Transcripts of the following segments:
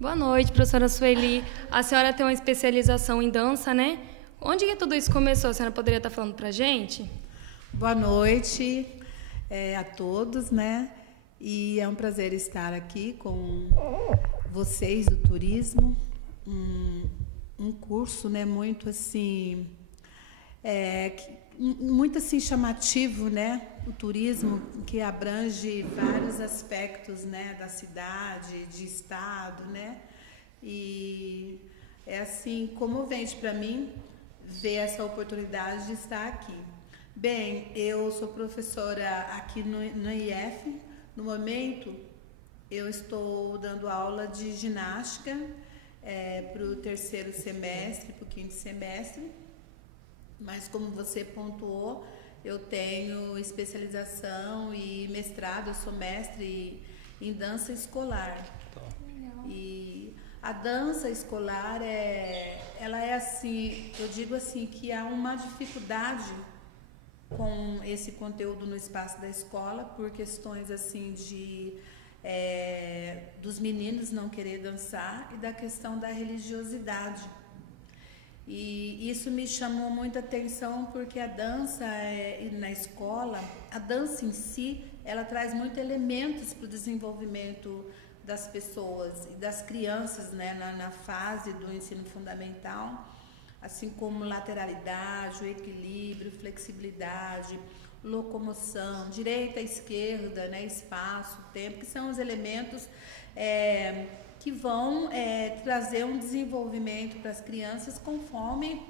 Boa noite, professora Sueli. A senhora tem uma especialização em dança, né? Onde que tudo isso começou? A senhora poderia estar falando para a gente? Boa noite a todos, né? E é um prazer estar aqui com vocês do turismo. Um curso, né, muito assim, muito assim chamativo, né? O turismo que abrange vários aspectos, né, da cidade, de estado, né? E é assim comovente para mim ver essa oportunidade de estar aqui. Bem, eu sou professora aqui no IF. No momento, eu estou dando aula de ginástica para o terceiro semestre, para o quinto semestre. Mas, como você pontuou, eu tenho especialização e mestrado, eu sou mestre em dança escolar. E a dança escolar, ela é assim, eu digo assim, que há uma dificuldade com esse conteúdo no espaço da escola, por questões assim dos meninos não querer dançar e da questão da religiosidade. E isso me chamou muita atenção porque a dança na escola, a dança em si, ela traz muitos elementos para o desenvolvimento das pessoas e das crianças, né, na fase do ensino fundamental, assim como lateralidade, o equilíbrio, flexibilidade, locomoção, direita, esquerda, né, espaço, tempo, que são os elementos que vão trazer um desenvolvimento para as crianças conforme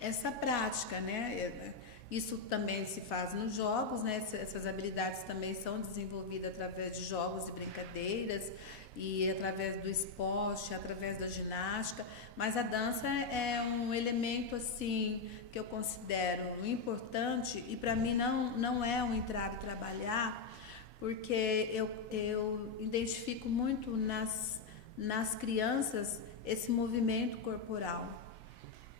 essa prática, né? Isso também se faz nos jogos, né? Essas habilidades também são desenvolvidas através de jogos e brincadeiras e através do esporte, através da ginástica, mas a dança é um elemento assim que eu considero importante e para mim não é um entrar e trabalhar, porque eu identifico muito nas crianças esse movimento corporal.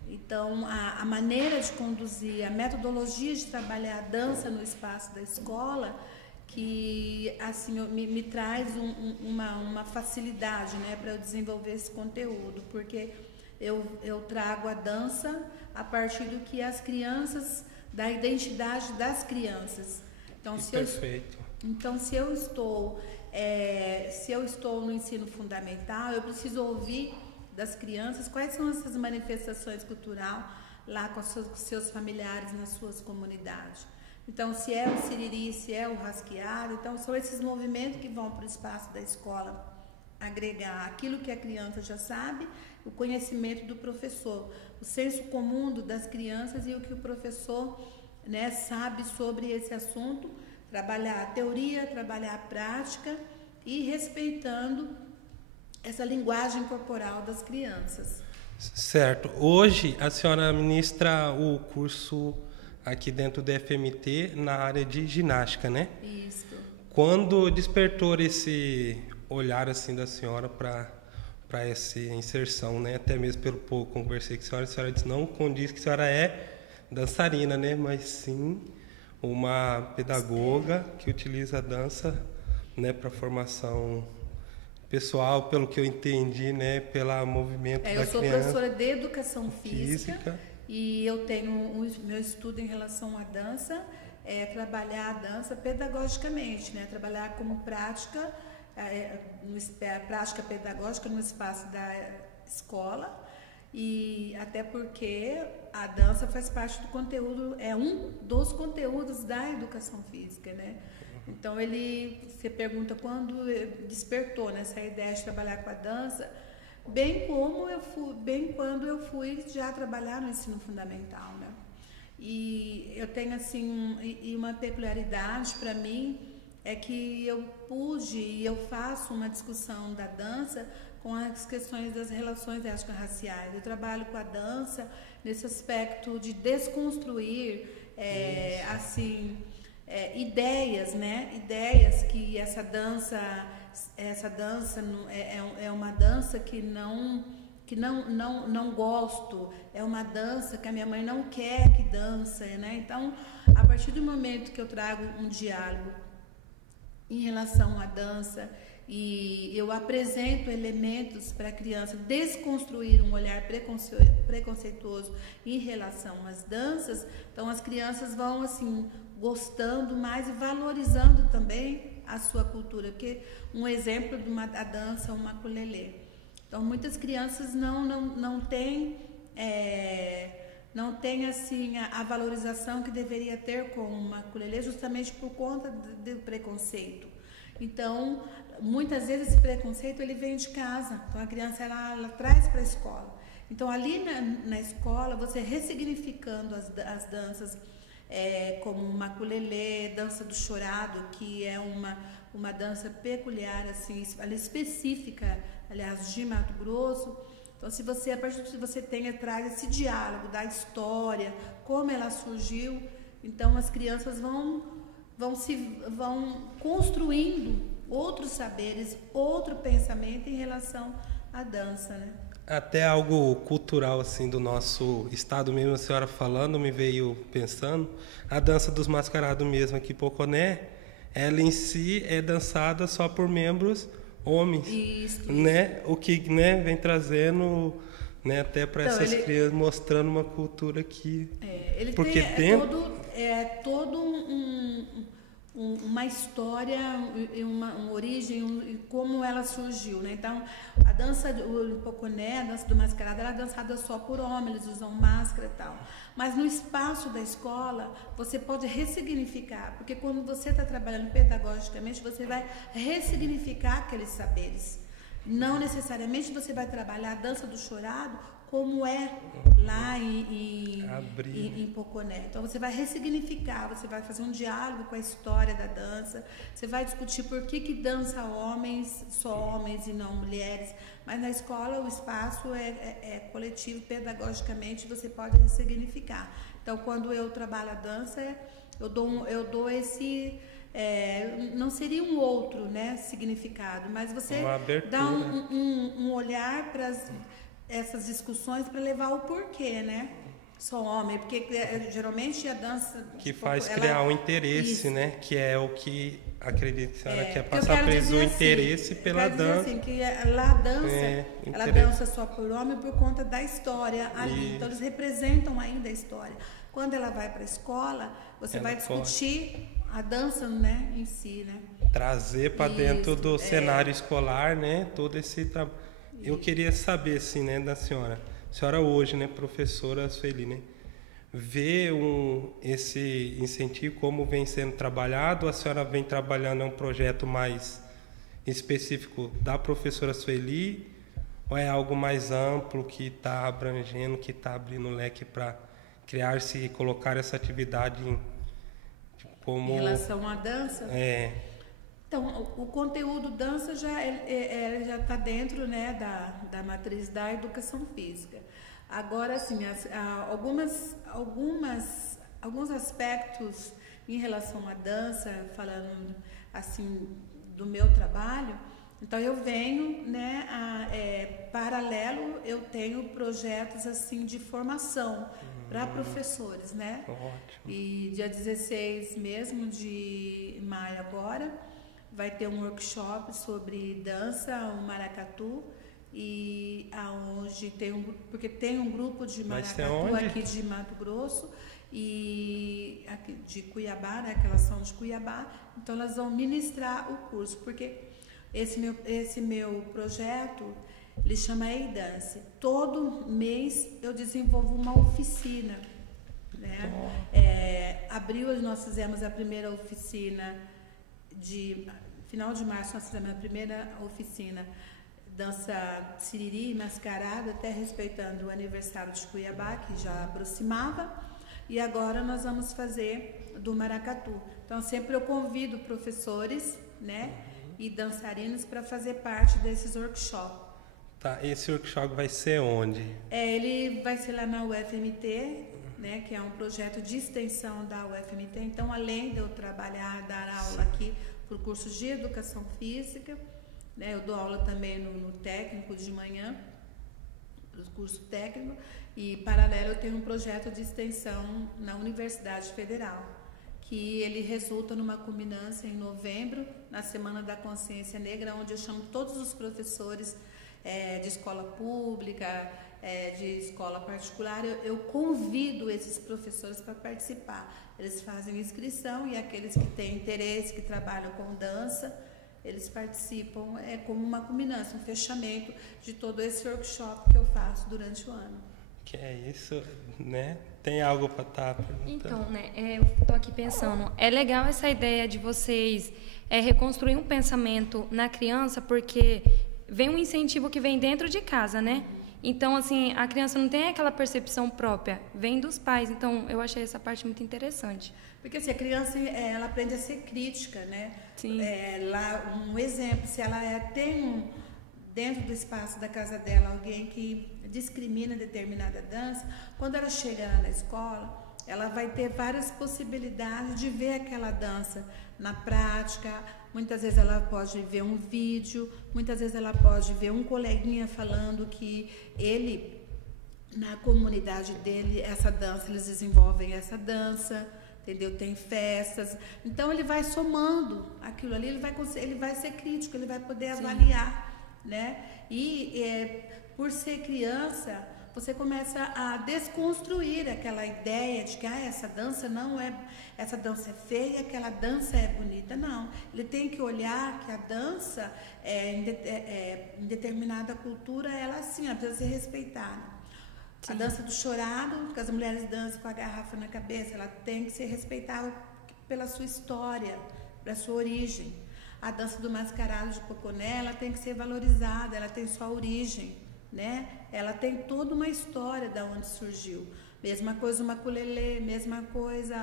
Então, a maneira de conduzir, a metodologia de trabalhar a dança no espaço da escola, que assim me traz uma facilidade, né, para eu desenvolver esse conteúdo, porque eu trago a dança a partir do que as crianças, da identidade das crianças. Então, Perfeito. Se eu estou no ensino fundamental, eu preciso ouvir das crianças quais são essas manifestações culturais lá com seus familiares nas suas comunidades. Então, se é o siriri, se é o rasqueado, então são esses movimentos que vão para o espaço da escola agregar aquilo que a criança já sabe, o conhecimento do professor, o senso comum das crianças e o que o professor, né, sabe sobre esse assunto, trabalhar a teoria, trabalhar a prática e respeitando essa linguagem corporal das crianças. Certo. Hoje a senhora ministra o curso aqui dentro do FMT na área de ginástica, né? Isso. Quando despertou esse olhar assim da senhora para essa inserção, né? Até mesmo pelo pouco conversei com a senhora disse não condiz que a senhora é dançarina, né? Mas sim uma pedagoga que utiliza a dança, né, para formação pessoal, pelo que eu entendi, né, pelo movimento da criança. Eu sou professora de educação física e eu tenho meu estudo em relação à dança, trabalhar a dança pedagogicamente, né, trabalhar como prática, prática pedagógica no espaço da escola, e até porque a dança faz parte do conteúdo, é um dos conteúdos da educação física, né? Então você pergunta quando despertou nessa ideia de trabalhar com a dança, bem quando eu fui já trabalhar no ensino fundamental, né? E eu tenho assim uma peculiaridade para mim é que eu pude e eu faço uma discussão da dança com as questões das relações étnico-raciais. Eu trabalho com a dança nesse aspecto de desconstruir ideias, né? Ideias que essa dança é uma dança que não gosto, é uma dança que a minha mãe não quer que dança, né? Então, a partir do momento que eu trago um diálogo em relação à dança, e eu apresento elementos para a criança desconstruir um olhar preconceituoso em relação às danças, então as crianças vão assim gostando mais e valorizando também a sua cultura, porque um exemplo de a dança, o maculelê. Então muitas crianças não têm assim a valorização que deveria ter com o maculelê, justamente por conta do preconceito. Então, muitas vezes esse preconceito ele vem de casa. Então a criança ela traz para a escola. Então ali na escola, você ressignificando as danças, como o maculelê, dança do chorado, que é uma dança peculiar, assim, específica, aliás, de Mato Grosso. Então, a partir de você traz esse diálogo da história, como ela surgiu, então as crianças vão construindo outros saberes, outro pensamento em relação à dança, né? Até algo cultural assim do nosso estado mesmo, a senhora falando, me veio pensando, a dança dos mascarados mesmo aqui em Poconé, ela em si é dançada só por membros homens, isso. Né? O que, né, vem trazendo, né, até para então, essas crianças, mostrando uma cultura que ele porque todo uma história, uma origem, e como ela surgiu, né? Então, a dança do Poconé, a dança do mascarado, ela é dançada só por homens, eles usam máscara e tal. Mas no espaço da escola, você pode ressignificar, porque quando você está trabalhando pedagogicamente, você vai ressignificar aqueles saberes. Não necessariamente você vai trabalhar a dança do chorado como é lá em Poconé. Então você vai ressignificar, você vai fazer um diálogo com a história da dança, você vai discutir por que dança homens, só homens e não mulheres, mas na escola o espaço é coletivo, pedagogicamente você pode ressignificar. Então quando eu trabalho a dança, eu dou esse... não seria um outro, né, significado, mas você dá um olhar para essas discussões para levar o porquê, né? Só homem, porque geralmente a dança... Que faz criar um interesse, isso. Né? Que é o que, acredito que a senhora quer passar para eles, o interesse pela dança. Assim, que lá a dança, ela dança só por homem por conta da história ali. Isso. Então eles representam ainda a história. Quando ela vai para a escola, você vai discutir a dança, né, em si, né? Trazer para dentro do cenário escolar, né? Todo esse trabalho. Eu queria saber, assim, né, da senhora. A senhora hoje, né, professora Sueli, né, vê esse incentivo, como vem sendo trabalhado, a senhora vem trabalhando um projeto mais específico da professora Sueli, ou é algo mais amplo que está abrangendo, que está abrindo leque para criar-se e colocar essa atividade como... Em relação à dança? Então, o conteúdo dança já está dentro, né, da matriz da educação física. Agora, assim, alguns aspectos em relação à dança, falando assim do meu trabalho, então eu venho, né, paralelo, eu tenho projetos assim de formação para professores, né? Ótimo. E dia 16 mesmo de maio agora, vai ter um workshop sobre dança, o maracatu, e aonde porque tem um grupo de maracatu aqui de Mato Grosso e aqui de Cuiabá, né, que elas são de Cuiabá, então elas vão ministrar o curso, porque esse meu projeto, ele chama E-Dance. Todo mês eu desenvolvo uma oficina, né? Abril nós fizemos a primeira oficina final de março nós fizemos a primeira oficina dança siriri mascarada, até respeitando o aniversário de Cuiabá, que já aproximava, e agora nós vamos fazer do maracatu. Então sempre eu convido professores, né, e dançarinos para fazer parte desses workshops. Tá, esse workshop vai ser onde? Ele vai ser lá na UFMT, né, que é um projeto de extensão da UFMT. Então, além de eu trabalhar, dar aula aqui por cursos de educação física, né, eu dou aula também no técnico de manhã, no curso técnico, e paralelo eu tenho um projeto de extensão na Universidade Federal, que ele resulta numa culminância em novembro, na Semana da Consciência Negra, onde eu chamo todos os professores de escola pública, de escola particular, eu convido esses professores para participar. Eles fazem inscrição e aqueles que têm interesse, que trabalham com dança, eles participam como uma culminância, um fechamento de todo esse workshop que eu faço durante o ano. Que é isso, né? Tem algo para estar perguntando? Então, né, eu estou aqui pensando, é legal essa ideia de vocês reconstruir um pensamento na criança, porque vem um incentivo que vem dentro de casa, né? Então, assim, a criança não tem aquela percepção própria, vem dos pais. Então, eu achei essa parte muito interessante. Porque assim, a criança ela aprende a ser crítica, né? Sim. Lá, um exemplo, se ela tem dentro do espaço da casa dela alguém que discrimina determinada dança, quando ela chega lá na escola, ela vai ter várias possibilidades de ver aquela dança na prática. Muitas vezes ela pode ver um vídeo, muitas vezes ela pode ver um coleguinha falando que ele, na comunidade dele, essa dança, eles desenvolvem essa dança, entendeu? Tem festas. Então ele vai somando aquilo ali, ele vai ser crítico, ele vai poder avaliar, né? E por ser criança, você começa a desconstruir aquela ideia de que essa dança essa dança é feia, aquela dança é bonita. Não, ele tem que olhar que a dança em determinada cultura, ela assim, ela precisa ser respeitada. Sim. A dança do chorado, que as mulheres dançam com a garrafa na cabeça, ela tem que ser respeitada pela sua história, pela sua origem. A dança do mascarado de Poconé, ela tem que ser valorizada, ela tem sua origem, né? Ela tem toda uma história de onde surgiu. Mesma coisa o maculelê, mesma coisa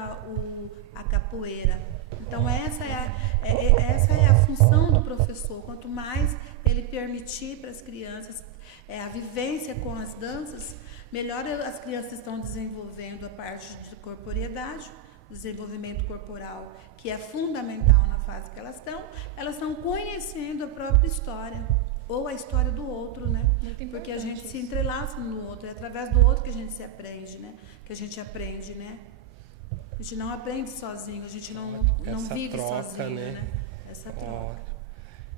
a capoeira. Então essa é a função do professor. Quanto mais ele permitir para as crianças a vivência com as danças, melhor as crianças estão desenvolvendo a parte de corporeidade, desenvolvimento corporal, que é fundamental na fase que elas estão conhecendo a própria história. Ou a história do outro, né? Porque a gente se entrelaça no outro, é através do outro que a gente se aprende, né? Que a gente aprende, né? A gente não aprende sozinho, a gente não vive troca, sozinho, né? Essa troca.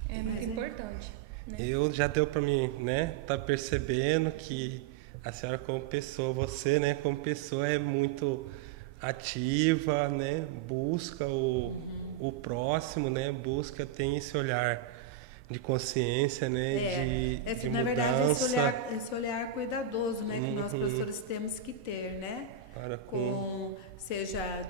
É muito importante. Né? Eu já deu para mim, né? Tá percebendo que a senhora como pessoa, você, né? Como pessoa é muito ativa, né? Busca o próximo, né? Tem esse olhar de consciência, né? De na mudança. Verdade, esse olhar cuidadoso, né? Que nós professores temos que ter, né? Seja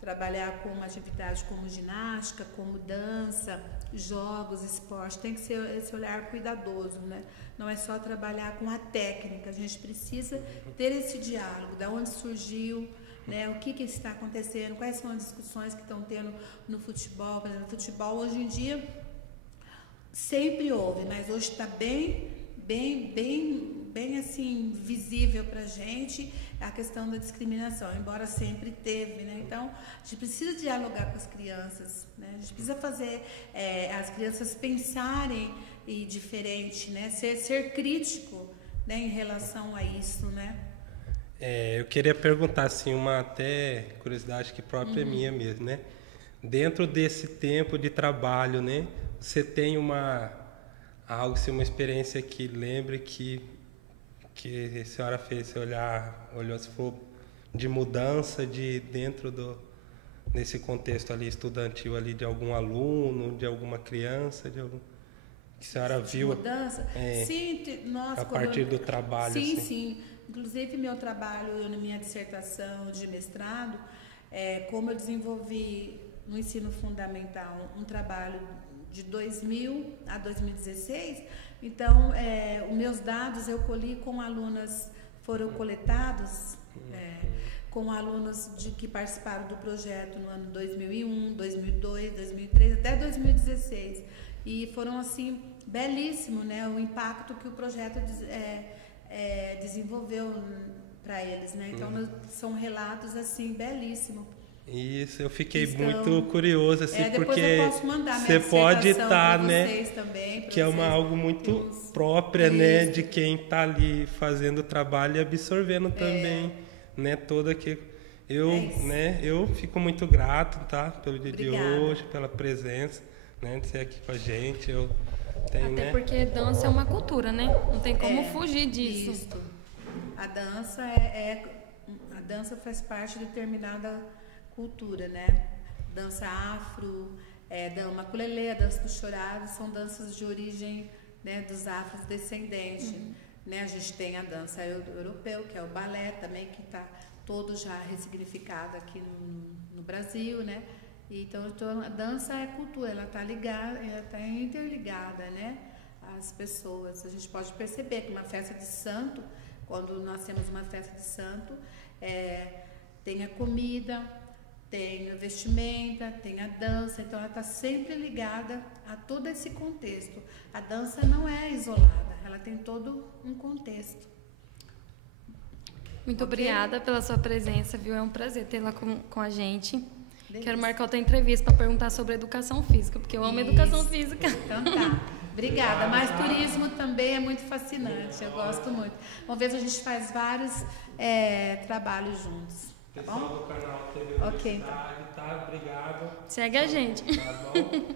trabalhar com uma atividade como ginástica, como dança, jogos, esporte, tem que ser esse olhar cuidadoso, né? Não é só trabalhar com a técnica, a gente precisa ter esse diálogo, da onde surgiu, né? O que está acontecendo, quais são as discussões que estão tendo no futebol. Por exemplo, no futebol hoje em dia sempre houve, mas hoje está bem assim visível para a gente a questão da discriminação, embora sempre teve, né? Então a gente precisa dialogar com as crianças, né? A gente precisa fazer as crianças pensarem diferente, né? Ser crítico, né? Em relação a isso, né? Eu queria perguntar assim, uma até curiosidade que própria minha mesmo, né? Dentro desse tempo de trabalho, né? Você tem uma experiência que lembre que a senhora fez, você olhou se for de mudança dentro nesse contexto ali estudantil ali de algum aluno, de alguma criança, que a senhora viu? Mudança? Sim, a partir do trabalho. Sim, assim. sim. Inclusive meu trabalho, na minha dissertação de mestrado, como eu desenvolvi no ensino fundamental um trabalho de 2000 a 2016, então os meus dados eu colhi com alunas, foram coletados com alunos que participaram do projeto no ano 2001, 2002, 2003 até 2016, e foram assim belíssimo, né, o impacto que o projeto desenvolveu para eles, né? Então são relatos assim belíssimos. Isso, eu fiquei muito curioso, assim, porque eu posso mandar você pode estar, né, também, que é algo muito própria, né, de quem está ali fazendo o trabalho e absorvendo também, né, toda que Eu fico muito grato, tá? Pelo dia Obrigada. de hoje, pela presença, né? De ser aqui com a gente. Eu tenho, Até porque dança é uma cultura, né? Não tem como fugir disso. Isso. A dança faz parte de determinada cultura, né? Dança afro, maculelê, a dança do chorado, são danças de origem, né, dos afrodescendentes. Né? A gente tem a dança europeu, que é o balé também, que está todo já ressignificado aqui no Brasil, né? Então a dança é cultura, ela está ligada, ela está interligada, né, às pessoas. A gente pode perceber que uma festa de santo, quando nós temos uma festa de santo, tem a comida, tem a vestimenta, tem a dança, então ela está sempre ligada a todo esse contexto. A dança não é isolada, ela tem todo um contexto. Muito obrigada pela sua presença, viu? É um prazer tê-la com a gente. Delícia. Quero marcar outra entrevista para perguntar sobre educação física, porque eu amo educação física. Então tá. Obrigada. Mas turismo também é muito fascinante, eu gosto muito. Vamos ver se a gente faz vários trabalhos juntos. Tá bom? Pessoal do canal TV Ok. Universidade, tá? Obrigado. Segue a gente. Tá bom?